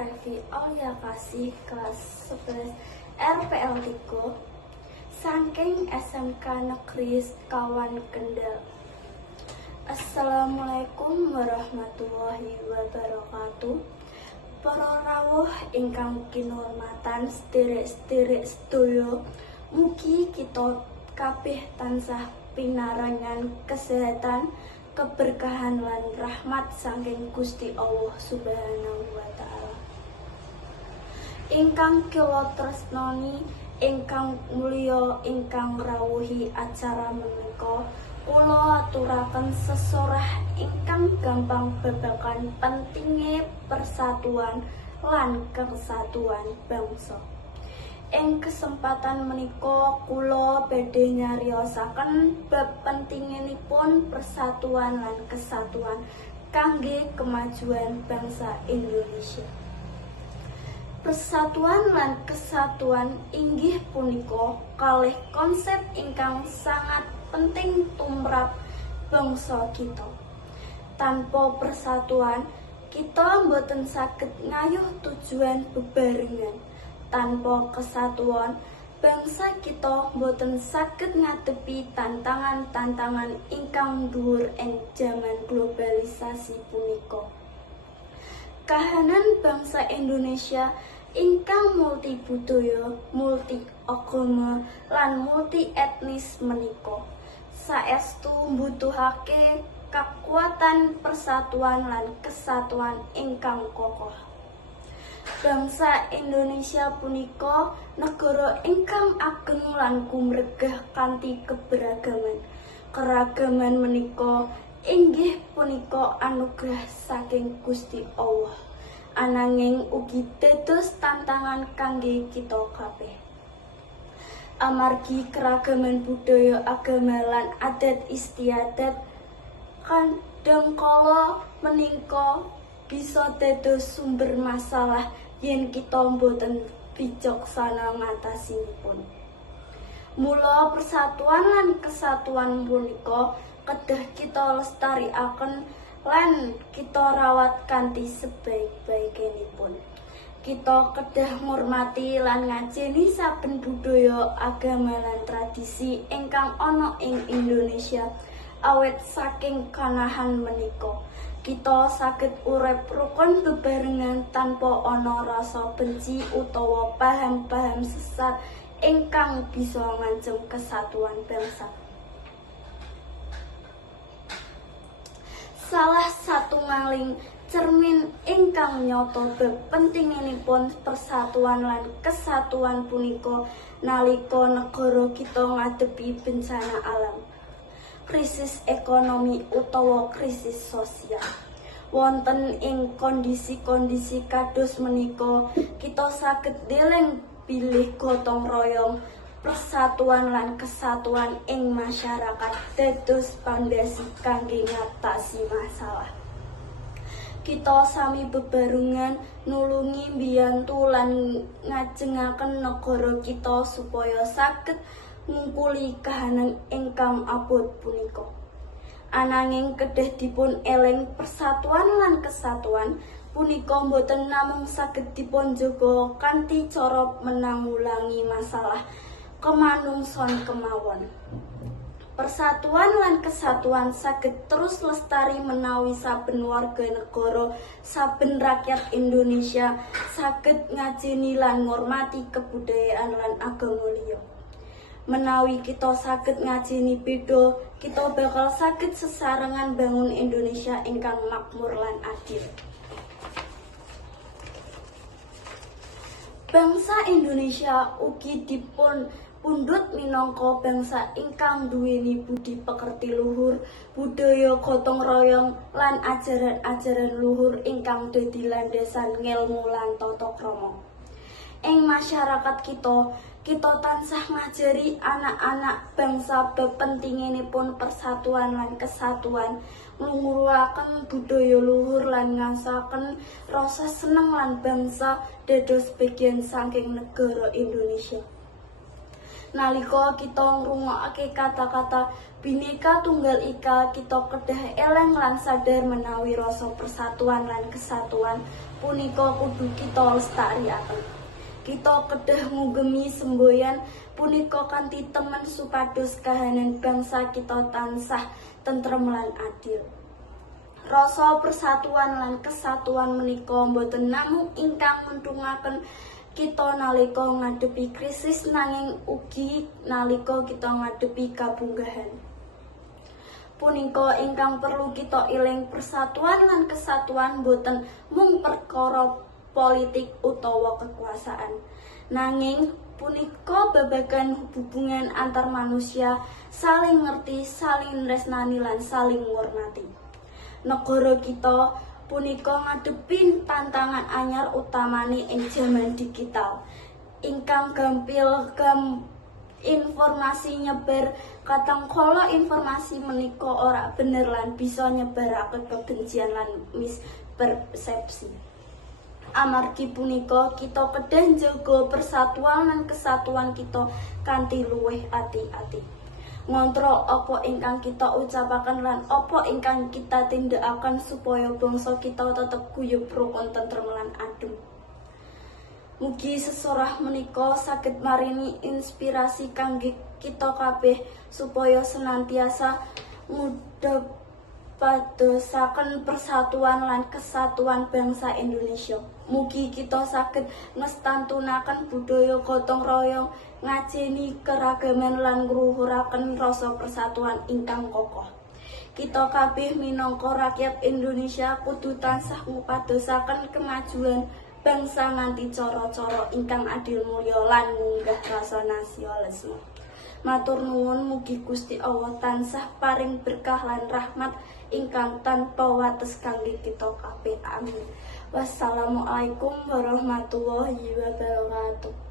Revi Aulia Kasih kelas 11 RPL 3 saking SMK Negeri Kawan Kendal. Assalamualaikum warahmatullahi wabarakatuh. Para rawuh ingkang kinurmatan sederek-sederek sedaya, mugi kita kabeh tansah pinarengan kesehatan, keberkahan lan rahmat saking Gusti Allah Subhanahu wa taala. Ingkang kula tresnani, ingkang mulya, ingkang rawuhi acara menika, kula aturaken sesorah ingkang gampang babagan pentinge persatuan lan kesatuan bangsa. Ing kesempatan menika kula badhe nyariosaken bab pentinginipun persatuan lan kesatuan kangge kemajuan bangsa Indonesia. Persatuan lan kesatuan inggih punika kalih konsep ingkang sangat penting tumrap bangsa kita. Tanpa persatuan, kita mboten saged ngayuh tujuan bebarengan. Tanpa kesatuan, bangsa kita mboten saged ngadepi tantangan-tantangan ingkang dhuwur ing jaman globalisasi punika. Kahanan bangsa Indonesia ingkang multi budaya, multi agama, lan multi etnis menika saestu mbutuhake kekuatan persatuan lan kesatuan ingkang kokoh. Bangsa Indonesia punika negara ingkang ageng lan kumregah kanthi keberagaman. Keragaman menika inggih punika anugerah saking Gusti Allah. Ananging ugi dados tantangan kangge kita kabeh. Amargi keragaman budaya agama lan adat istiadat kadang kala meningka bisa dados sumber masalah yen kita mboten bijaksana ngatasinipun. Mula persatuan lan kesatuan punika kedah kita lestariaken lan kita rawat kanthi sebaik-baikenipun. Kita kedah ngurmati lan ngajeni saben budaya, agama lan tradisi ingkang ana ing Indonesia awet saking kanahan menika. Kita saged urip rukun bebarengan tanpa ana rasa benci utawa paham-paham sesat ingkang bisa ngancem kesatuan bangsa. Salah satu maling cermin ingkang nyoto bab pentinginipun persatuan lan kesatuan punika nalika negara kita ngadepi bencana alam. Krisis ekonomi utawa krisis sosial. Wonten ing kondisi-kondisi kados menika kita saged deleng pilih gotong royong persatuan lan kesatuan ing masyarakat dados pondasi kangge ngatasi masalah. Kita sami bebarungan nulungi mbiyantu lan ngajengaken negara kita supaya saged ngungkuli kahanan ingkang abot punika. Ananging kedah dipun eleng persatuan lan kesatuan punika boten namung saged dipun jaga kanthi cara menanggulangi masalah kemanungson kemawon. Persatuan lan kesatuan saged terus lestari menawi saben warga negara, saben rakyat Indonesia saged ngajeni lan ngormati kebudayaan lan agama liya. Menawi kita saged ngajeni beda, kita bakal saged sesarengan bangun Indonesia ingkang makmur lan adil. Bangsa Indonesia ugi dipun pundhut minangka bangsa ingkang duweni budi pekerti luhur, budaya gotong royong lan ajaran-ajaran luhur ingkang dadi landasan ngelmu lan tata krama. Ing masyarakat kita kita tansah ngajari anak-anak bangsa bab pentinginipun persatuan lan kesatuan ngluhuruaken budaya luhur lan ngasaken rasa seneng lan bangsa dados bagian saking negara Indonesia nalika kita ngrungokake kata-kata Bhinneka Tunggal Ika kita kedah eleng lan sadar menawi rasa persatuan lan kesatuan punika kudu kita lestariaken. Kita kedah ngugemi semboyan punika kanthi temen supados kahanan bangsa kita tansah tentrem lan adil. Rasa persatuan lan kesatuan menika boten namung ingkang nguntungaken kita nalika ngadepi krisis nanging ugi nalika kita ngadepi kabunggahan. Punika ingkang perlu kita eling persatuan lan kesatuan boten mung perkara politik utawa kekuasaan. Nanging punika babagan hubungan antar manusia saling ngerti, saling tresnani lan saling ngurmati. Negara kita punika ngadepi tantangan anyar utamane ing jaman digital. Ingkang gampil gam informasi nyebar kadang kala informasi menika ora bener lan bisa nyebarake kebencian lan mispersepsi. Amargi punika kita kedah njaga persatuan lan kesatuan kita kanthi luwih ati-ati ngontrol apa ingkang kita ucapaken lan apa ingkang kita tindakaken supaya bangsa kita tetep guyub rukun tentrem lan adem. Mugi sesorah menika saged marini inspirasi kangge kita kabeh supaya senantiasa ngudapadosaken persatuan lan kesatuan bangsa Indonesia. Mugi kita saged ngestantunaken budaya gotong royong ngajeni keragaman lan ngruhuraken rasa persatuan ingkang kokoh. Kita kabeh minangka rakyat Indonesia kudu tansah ngupadosaken kemajuan bangsa nganti cara-cara ingkang adil mulya lan munggah rasa nasionalisme. Matur nuwun mugi Gusti Allah tansah paring berkah lan rahmat ingkang tanpa wates kangge kita kabeh. Amin. Wassalamualaikum warahmatullahi wabarakatuh.